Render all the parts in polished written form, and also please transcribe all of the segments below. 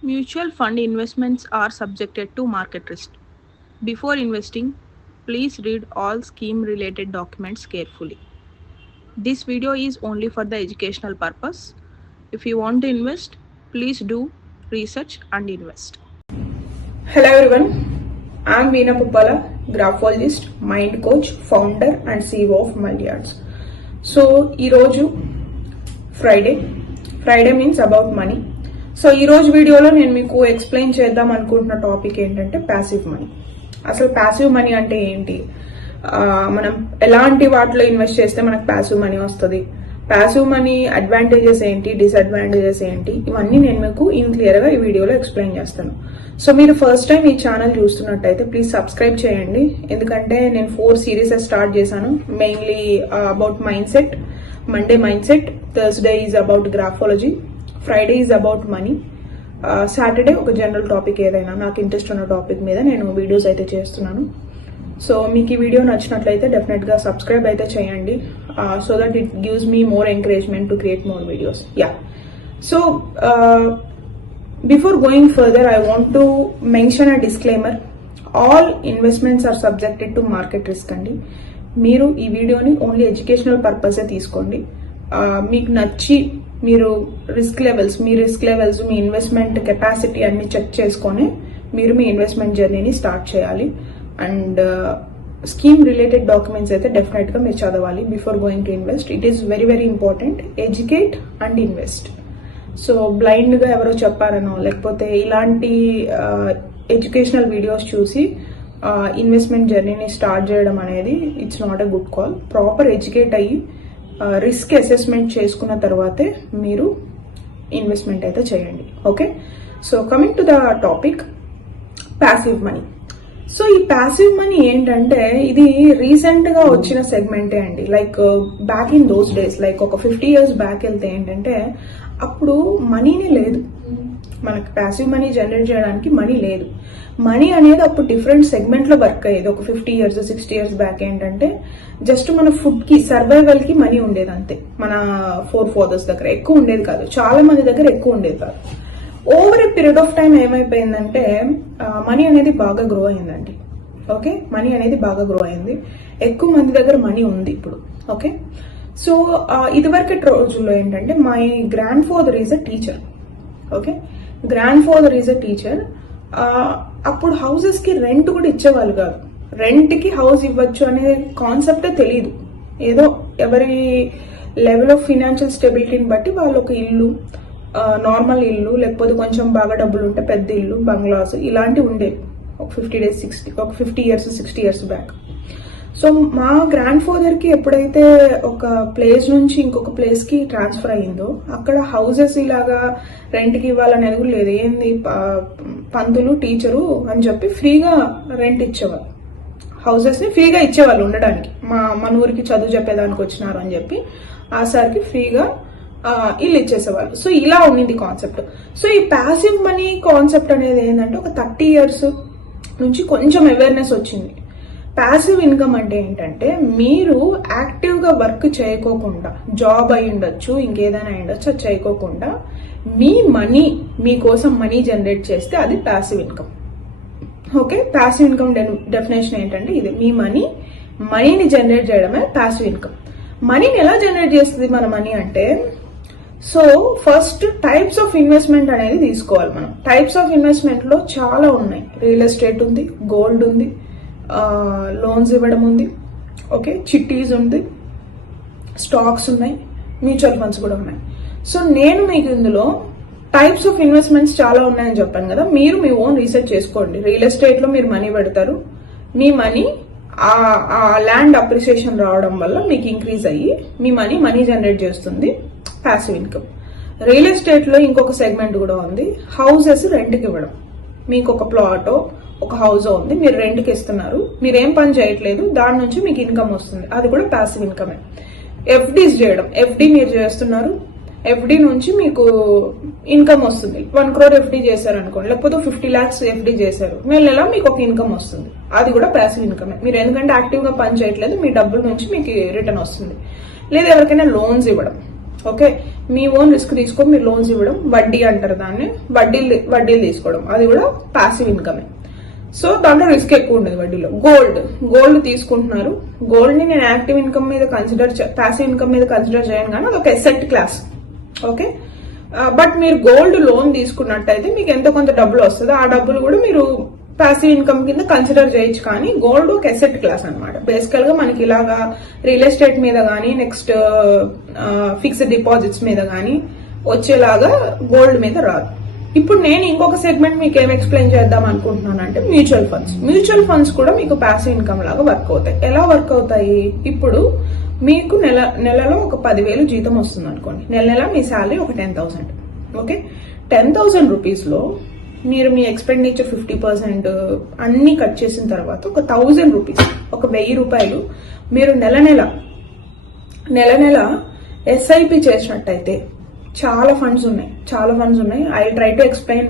Mutual fund investments are subjected to market risk. Before investing, please read all scheme related documents carefully. This video is only for the educational purpose. If you want to invest, please do research and invest. Hello everyone, I am Veena Puppala, graphologist, mind coach, founder and CEO of Milliards. So, ఈరోజు Friday means about money. So ఈరోజు వీడియోలో నేను మీకు explain చేద్దాం అనుకుంటున్న topic ఏంటంటే passive money. అసలు passive money అంటే ఏంటి, మనం ఎలాంటి వాటిలో ఇన్వెస్ట్ చేస్తే మనకు ప్యాసివ్ మనీ వస్తుంది, ప్యాసివ్ మనీ అడ్వాంటేజెస్ ఏంటి, డిసడ్వాంటేజెస్ ఏంటి, ఇవన్నీ నేను మీకు క్లియర్గా ఈ వీడియోలో ఎక్స్ప్లెయిన్ చేస్తాను. సో మీరు ఫస్ట్ టైం ఈ ఛానల్ చూస్తున్నట్టయితే ప్లీజ్ సబ్స్క్రైబ్ చేయండి, ఎందుకంటే నేను 4 సిరీసెస్ స్టార్ట్ చేశాను. Mainly about mind set, Monday mind set, Thursday is about graphology, Friday is about money, Saturday ఒక జనరల్ టాపిక్ ఏదైనా నాకు ఇంట్రెస్ట్ ఉన్న టాపిక్ మీద నేను వీడియోస్ అయితే చేస్తున్నాను. సో మీకు ఈ వీడియో నచ్చినట్లయితే డెఫినెట్గా సబ్స్క్రైబ్ అయితే చేయండి, so that it gives me more encouragement to create more videos. Yeah, so before going further, I want to mention a disclaimer. All investments are subjected to market risk అండి. మీరు ఈ వీడియోని only educational పర్పసే తీసుకోండి. మీకు నచ్చి మీరు risk levels, మీ investment capacity అన్ని చెక్ చేసుకొని మీరు మీ ఇన్వెస్ట్మెంట్ జర్నీని స్టార్ట్ చేయాలి. అండ్ స్కీమ్ రిలేటెడ్ డాక్యుమెంట్స్ అయితే డెఫినెట్గా మీరు చదవాలి before going to invest. It is very very important. Educate and invest. So బ్లైండ్గా ఎవరో చెప్పారనో లేకపోతే ఇలాంటి ఎడ్యుకేషనల్ వీడియోస్ చూసి ఇన్వెస్ట్మెంట్ జర్నీని స్టార్ట్ చేయడం అనేది it's not a good call. Proper educate అయ్యి రిస్క్ అసెస్మెంట్ చేసుకున్న తర్వాతే మీరు ఇన్వెస్ట్మెంట్ అయితే చేయండి. Okay, so coming to the topic passive money. So ఈ ప్యాసివ్ మనీ ఏంటంటే ఇది రీసెంట్గా వచ్చిన సెగ్మెంటే అండి. Like back in those days, like ఒక 50 years బ్యాక్ వెళ్తే ఏంటంటే అప్పుడు మనీనే లేదు, మనకు ప్యాసివ్ మనీ జనరేట్ చేయడానికి మనీ లేదు. మనీ అనేది అప్పుడు డిఫరెంట్ సెగ్మెంట్లో వర్క్ అయ్యేది. ఒక 50 years 60 years బ్యాక్ ఏంటంటే జస్ట్ మన ఫుడ్కి, సర్వైవల్కి మనీ ఉండేది అంతే. మన ఫోర్-ఫాదర్స్ దగ్గర ఎక్కువ ఉండేది కాదు, చాలా మంది దగ్గర ఎక్కువ ఉండేది కాదు. Over a period of time ఏమైపోయిందంటే మనీ అనేది బాగా గ్రో అయిందండి. ఓకే, మనీ అనేది బాగా గ్రో అయింది, ఎక్కువ మంది దగ్గర మనీ ఉంది ఇప్పుడు. ఓకే, సో ఇదివరకటి రోజుల్లో ఏంటంటే my grand father is a teacher. Okay, grand father is a teacher. అప్పుడు హౌసెస్కి రెంట్ కూడా ఇచ్చేవాళ్ళు కాదు. రెంట్కి హౌస్ ఇవ్వచ్చు అనే కాన్సెప్టే తెలియదు. ఏదో ఎవరి లెవెల్ ఆఫ్ ఫినాన్షియల్ స్టెబిలిటీని బట్టి వాళ్ళు ఒక ఇల్లు, నార్మల్ ఇల్లు, లేకపోతే కొంచెం బాగా డబ్బులు ఉంటే పెద్ద ఇల్లు, బంగ్లాస్ ఇలాంటివి ఉండేవి ఒక 50 years 60 years బ్యాక్. సో మా గ్రాండ్ ఫాదర్కి ఎప్పుడైతే ఒక ప్లేస్ నుంచి ఇంకొక ప్లేస్కి ట్రాన్స్ఫర్ అయ్యిందో అక్కడ హౌసెస్ ఇలాగా రెంట్కి ఇవ్వాలనేది కూడా లేదు. ఏంది, పంతులు టీచరు అని చెప్పి ఫ్రీగా రెంట్ ఇచ్చేవాళ్ళు, హౌసెస్ని ఫ్రీగా ఇచ్చేవాళ్ళు ఉండడానికి. మన ఊరికి చదువు చెప్పేదానికి వచ్చినారు అని చెప్పి ఆ సార్కి ఫ్రీగా ఇల్లు ఇచ్చేసేవాళ్ళు. సో ఇలా ఉండింది కాన్సెప్ట్. సో ఈ ప్యాసివ్ మనీ కాన్సెప్ట్ అనేది ఏంటంటే ఒక 30 years నుంచి కొంచెం అవేర్నెస్ వచ్చింది. ప్యాసివ్ ఇన్కమ్ అంటే ఏంటంటే మీరు యాక్టివ్గా వర్క్ చేయకోకుండా, జాబ్ అయి ఉండొచ్చు, ఇంకేదైనా అయి ఉండొచ్చు, అది చేయకోకుండా మీ మనీ, మీకోసం మనీ జనరేట్ చేస్తే అది passive income. Okay, passive income definition ఏంటంటే ఇది, మీ మనీని జనరేట్ చేయడమే ప్యాసివ్ ఇన్కమ్. మనీని ఎలా జనరేట్ చేస్తుంది మన మనీ అంటే, so first types of investment అనేది తీసుకోవాలి మనం. టైప్స్ ఆఫ్ ఇన్వెస్ట్మెంట్లో చాలా ఉన్నాయి. రియల్ ఎస్టేట్ ఉంది, గోల్డ్ ఉంది, లోన్స్ ఇవ్వడం ఉంది, ఓకే, చిట్టీస్ ఉంది, స్టాక్స్ ఉన్నాయి, మ్యూచువల్ ఫండ్స్ కూడా ఉన్నాయి. సో నేను మీకు ఇందులో టైప్స్ ఆఫ్ ఇన్వెస్ట్మెంట్స్ చాలా ఉన్నాయని చెప్పాను కదా, మీరు మీ ఓన్ రీసెర్చ్ చేసుకోండి. రియల్ ఎస్టేట్లో మీరు మనీ పెడతారు, మీ మనీ ఆ ల్యాండ్ అప్రిసియేషన్ రావడం వల్ల మీకు ఇంక్రీజ్ అయ్యి మీ మనీ జనరేట్ చేస్తుంది, ప్యాసివ్ ఇన్కమ్. రియల్ ఎస్టేట్లో ఇంకొక సెగ్మెంట్ కూడా ఉంది, హౌసెస్ రెంట్కి ఇవ్వడం. మీకు ఒక ప్లాటో ఒక హౌస్ ఉంది, మీరు రెంట్కి ఇస్తున్నారు, మీరేం పని చేయట్లేదు, దాని నుంచి మీకు ఇన్కమ్ వస్తుంది, అది కూడా ప్యాసివ్ ఇన్కమే. ఎఫ్డీస్ చేయడం, ఎఫ్డీ మీరు చేస్తున్నారు, ఎఫ్డీ నుంచి మీకు ఇన్కమ్ వస్తుంది. 1 crore ఎఫ్డీ చేశారు అనుకోండి, లేకపోతే 50 lakhs ఎఫ్డీ చేశారు, నెల మీకు ఒక ఇన్కమ్ వస్తుంది, అది కూడా ప్యాసివ్ ఇన్కమే. మీరు ఎందుకంటే యాక్టివ్గా పని చేయట్లేదు, మీ డబ్బుల నుంచి మీకు రిటర్న్ వస్తుంది. లేదా ఎవరికైనా లోన్స్ ఇవ్వడం, ఓకే, మీ ఓన్ రిస్క్ తీసుకొని మీరు లోన్స్ ఇవ్వడం, వడ్డీ అంటారు దాన్ని, వడ్డీలు తీసుకోవడం, అది కూడా పాసివ్ ఇన్కమే. సో దాంట్లో రిస్క్ ఎక్కువ ఉండదు వడ్డీలో. గోల్డ్ తీసుకుంటున్నారు. గోల్డ్ ని నేను యాక్టివ్ ఇన్కమ్ మీద పాసివ్ ఇన్కమ్ మీద కన్సిడర్ చేయను, కానీ అదొక ఎసెట్ క్లాస్. ఓకే, బట్ మీరు గోల్డ్ లోన్ తీసుకున్నట్టయితే మీకు ఎంతో కొంత డబ్బులు వస్తుంది. ఆ డబ్బులు కూడా మీరు పాసివ్ ఇన్కమ్ కింద కన్సిడర్ చేయొచ్చు. కానీ గోల్డ్ ఒక ఎసెట్ క్లాస్ అనమాట. బేసికల్ గా మనకి ఇలాగా రియల్ ఎస్టేట్ మీద కానీ, నెక్స్ట్ ఫిక్స్డ్ డిపాజిట్స్ మీద కానీ వచ్చేలాగా గోల్డ్ మీద రాదు. ఇప్పుడు నేను ఇంకొక సెగ్మెంట్ మీకు ఏం ఎక్స్ప్లెయిన్ చేద్దాం అనుకుంటున్నాను అంటే మ్యూచువల్ ఫండ్స్ కూడా మీకు పాసివ్ ఇన్కమ్ లాగా వర్క్ అవుతాయి. ఎలా వర్క్ అవుతాయి? ఇప్పుడు మీకు నెలలో ఒక 10,000 జీతం వస్తుంది అనుకోండి. నెల మీ శాలరీ ఒక 10,000. ఓకే, 10,000 రూపీస్ లో మీరు మీ ఎక్స్పెండిచర్ 50% అన్ని కట్ చేసిన తర్వాత ఒక 1,000 రూపీస్, ఒక 1,000 రూపాయలు మీరు నెల నెల ఎస్ఐపి చేసినట్టయితే చాలా ఫండ్స్ ఉన్నాయి. ఐ ట్రై టు ఎక్స్ప్లెయిన్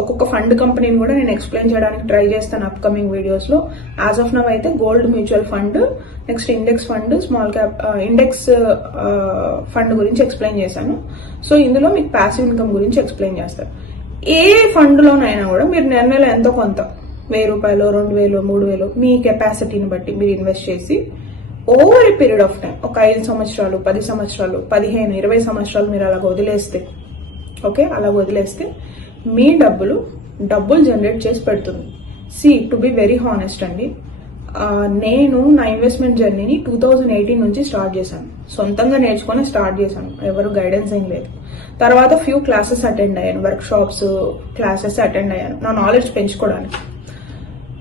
ఒక్కొక్క ఫండ్ కంపెనీని కూడా నేను ఎక్స్ప్లెయిన్ చేయడానికి ట్రై చేస్తాను అప్కమింగ్ వీడియోస్ లో. యాజ్ ఆఫ్ నవ్ అయితే gold mutual fund, next index fund, small cap index fund గురించి ఎక్స్ప్లెయిన్ చేశాను. సో ఇందులో మీకు పాసివ్ ఇన్కమ్ గురించి ఎక్స్ప్లెయిన్ చేస్తారు. ఏ ఫండ్ లోనైనా కూడా మీరు నెల ఎంతో కొంత 1,000 రూపాయలు, 2,000, 3,000 మీ కెపాసిటీని బట్టి మీరు ఇన్వెస్ట్ చేసి over a period of time, ఒక 5 సంవత్సరాలు, 10 సంవత్సరాలు, 15, 20 సంవత్సరాలు మీరు అలాగ వదిలేస్తే మీ డబ్బులు జనరేట్ చేసి పెడుతుంది. టు బి వెరీ హానెస్ట్ అండి, నేను నా ఇన్వెస్ట్మెంట్ జర్నీని 2018 నుంచి స్టార్ట్ చేశాను. సొంతంగా నేర్చుకొని స్టార్ట్ చేశాను, ఎవరు గైడెన్స్ ఏం లేదు. తర్వాత ఫ్యూ క్లాసెస్ అటెండ్ అయ్యాను, వర్క్ షాప్స్, క్లాసెస్ అటెండ్ అయ్యాను నా నాలెడ్జ్ పెంచుకోవడానికి.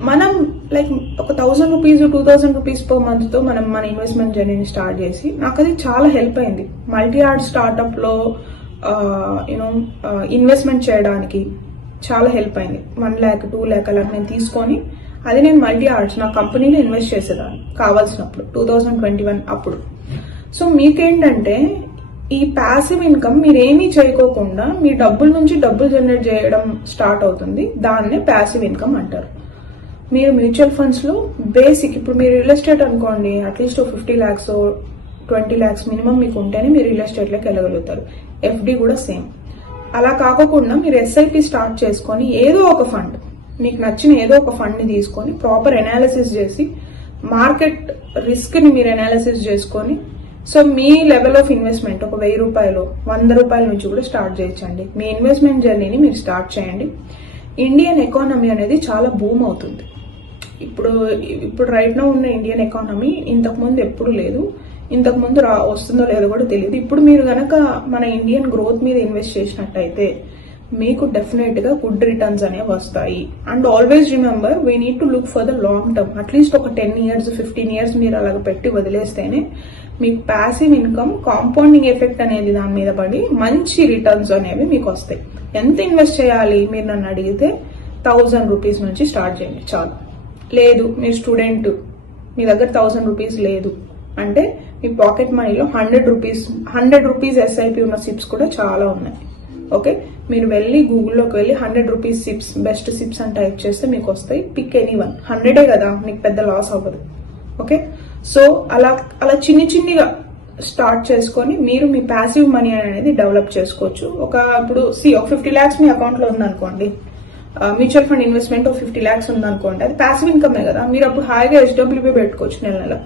మనం లైక్ ఒక 1,000 రూపీస్, 2,000 రూపీస్ పర్ మంత్ తో మనం మన ఇన్వెస్ట్మెంట్ జర్నీని స్టార్ట్ చేసి నాకు అది చాలా హెల్ప్ అయింది. మల్టీ ఆర్ట్ స్టార్ట్అప్ లో ఇన్వెస్ట్మెంట్ చేయడానికి చాలా హెల్ప్ అయింది. 1 lakh, 2 lakh అలా నేను తీసుకొని అది నేను మల్టీ ఆర్ట్స్ నా కంపెనీలో ఇన్వెస్ట్ చేసేదాన్ని కావాల్సినప్పుడు 2021 అప్పుడు. సో మీకేంటంటే ఈ పాసివ్ ఇన్కమ్ మీరేమీ చేయకోకుండా మీ డబ్బుల నుంచి డబ్బులు జనరేట్ చేయడం స్టార్ట్ అవుతుంది. దాన్నే పాసివ్ ఇన్కమ్ అంటారు. మీరు మ్యూచువల్ ఫండ్స్ లో బేసిక్, ఇప్పుడు మీరు రియల్ ఎస్టేట్ అనుకోండి, అట్లీస్ట్ 50 lakhs, 20 lakhs మినిమం మీకు ఉంటేనే మీరు రియల్ ఎస్టేట్ లోకి వెళ్ళగలుగుతారు. ఎఫ్డి కూడా సేమ్. అలా కాకుండా మీరు ఎస్ఐపి స్టార్ట్ చేసుకొని ఏదో ఒక ఫండ్, మీకు నచ్చిన ఏదో ఒక ఫండ్ ని తీసుకొని ప్రాపర్ ఎనాలిసిస్ చేసి మార్కెట్ రిస్క్ ని మీరు ఎనాలిసిస్ చేసుకొని, so me level of investment ఒక 1,000 రూపాయలు, 100 రూపాయల నుంచి కూడా స్టార్ట్ చేయొచ్చండి. మీ ఇన్వెస్ట్మెంట్ జర్నీని మీరు స్టార్ట్ చేయండి. ఇండియన్ ఎకానమీ అనేది చాలా బూమ్ అవుతుంది. ఇప్పుడు రైట్ నో ఉన్న ఇండియన్ ఎకానమీ ఇంతకుముందు ఎప్పుడు లేదు. ఇంతకుముందు వస్తుందో లేదో కూడా తెలియదు. ఇప్పుడు మీరు గనక మన ఇండియన్ గ్రోత్ మీద ఇన్వెస్ట్ చేసినట్టయితే మీకు డెఫినెట్ గా గుడ్ రిటర్న్స్ అనేవి వస్తాయి. And always remember, we need to look for the long term. At least ఒక 10 years, 15 years మీరు అలాగ పెట్టి వదిలేస్తేనే మీకు పాసివ్ ఇన్కమ్ కాంపౌండింగ్ ఎఫెక్ట్ అనేది దాని మీద పడి మంచి రిటర్న్స్ అనేవి మీకు వస్తాయి. ఎంత ఇన్వెస్ట్ చేయాలి మీరు నన్ను అడిగితే 1,000 రూపీస్ నుంచి స్టార్ట్ చేయండి చాలు. లేదు మీరు స్టూడెంట్, మీ దగ్గర 1,000 రూపీస్ లేదు అంటే మీ పాకెట్ మనీలో 100 రూపీస్ ఎస్ఐపి ఉన్న సిప్స్ కూడా చాలా ఉన్నాయి. ఓకే, మీరు వెళ్ళి గూగుల్లోకి వెళ్ళి 100 రూపీస్ సిప్స్, బెస్ట్ సిప్స్ అని టైప్ చేస్తే మీకు వస్తాయి. పిక్ ఎనీవన్, 100 కదా, మీకు పెద్ద లాస్ అవ్వదు. ఓకే, సో అలా చిన్నిగా స్టార్ట్ చేసుకొని మీరు మీ పాసివ్ మనీ అనేది డెవలప్ చేసుకోవచ్చు. ఇప్పుడు ఒక 50 lakhs మీ అకౌంట్ లో ఉందనుకోండి, మ్యూచువల్ ఫండ్ ఇన్వెస్ట్మెంట్ 50 lakhs ఉందనుకోండి, అది పాసివ్ ఇన్కమే కదా. మీరు అప్పుడు హాయిగా హెచ్డబ్ల్యూపీ పెట్టుకోవచ్చు నెల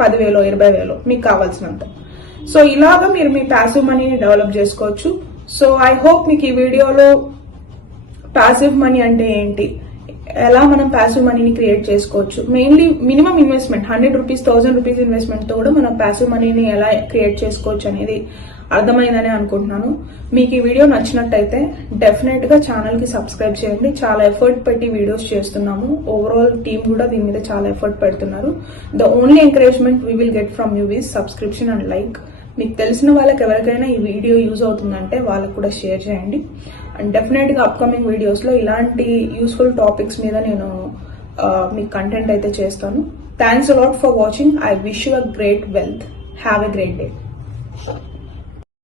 10,000, 20,000 మీకు కావాల్సినంత. సో ఇలాగా మీరు మీ పాసివ్ మనీని డెవలప్ చేసుకోవచ్చు. సో ఐ హోప్ మీకు ఈ వీడియోలో పాసివ్ మనీ అంటే ఏంటి, ఎలా మనం పాసివ్ మనీని క్రియేట్ చేసుకోవచ్చు, mainly minimum investment 100 rupees, 1,000 rupees investment తో కూడా మనం పాసివ్ మనీని ఎలా క్రియేట్ చేసుకోవచ్చు అనేది అర్థమైందని అనుకుంటున్నాను. మీకు ఈ వీడియో నచ్చినట్టయితే డెఫినెట్ గా ఛానల్ కి సబ్స్క్రైబ్ చేయండి. చాలా ఎఫర్ట్ పెట్టి వీడియోస్ చేస్తున్నాము. ఓవరాల్ టీమ్ కూడా దీని మీద చాలా ఎఫర్ట్ పెడుతున్నారు. The only encouragement we will get from you is subscription and like. మీకు తెలిసిన వాళ్ళకి ఎవరికైనా ఈ వీడియో యూజ్ అవుతుందంటే వాళ్ళకి కూడా షేర్ చేయండి. అండ్ డెఫినెట్ గా అప్కమింగ్ వీడియోస్ లో ఇలాంటి యూస్ఫుల్ టాపిక్స్ మీద నేను మీకు కంటెంట్ అయితే చేస్తాను. Thanks a lot for watching. I wish you a great wealth. Have a great day.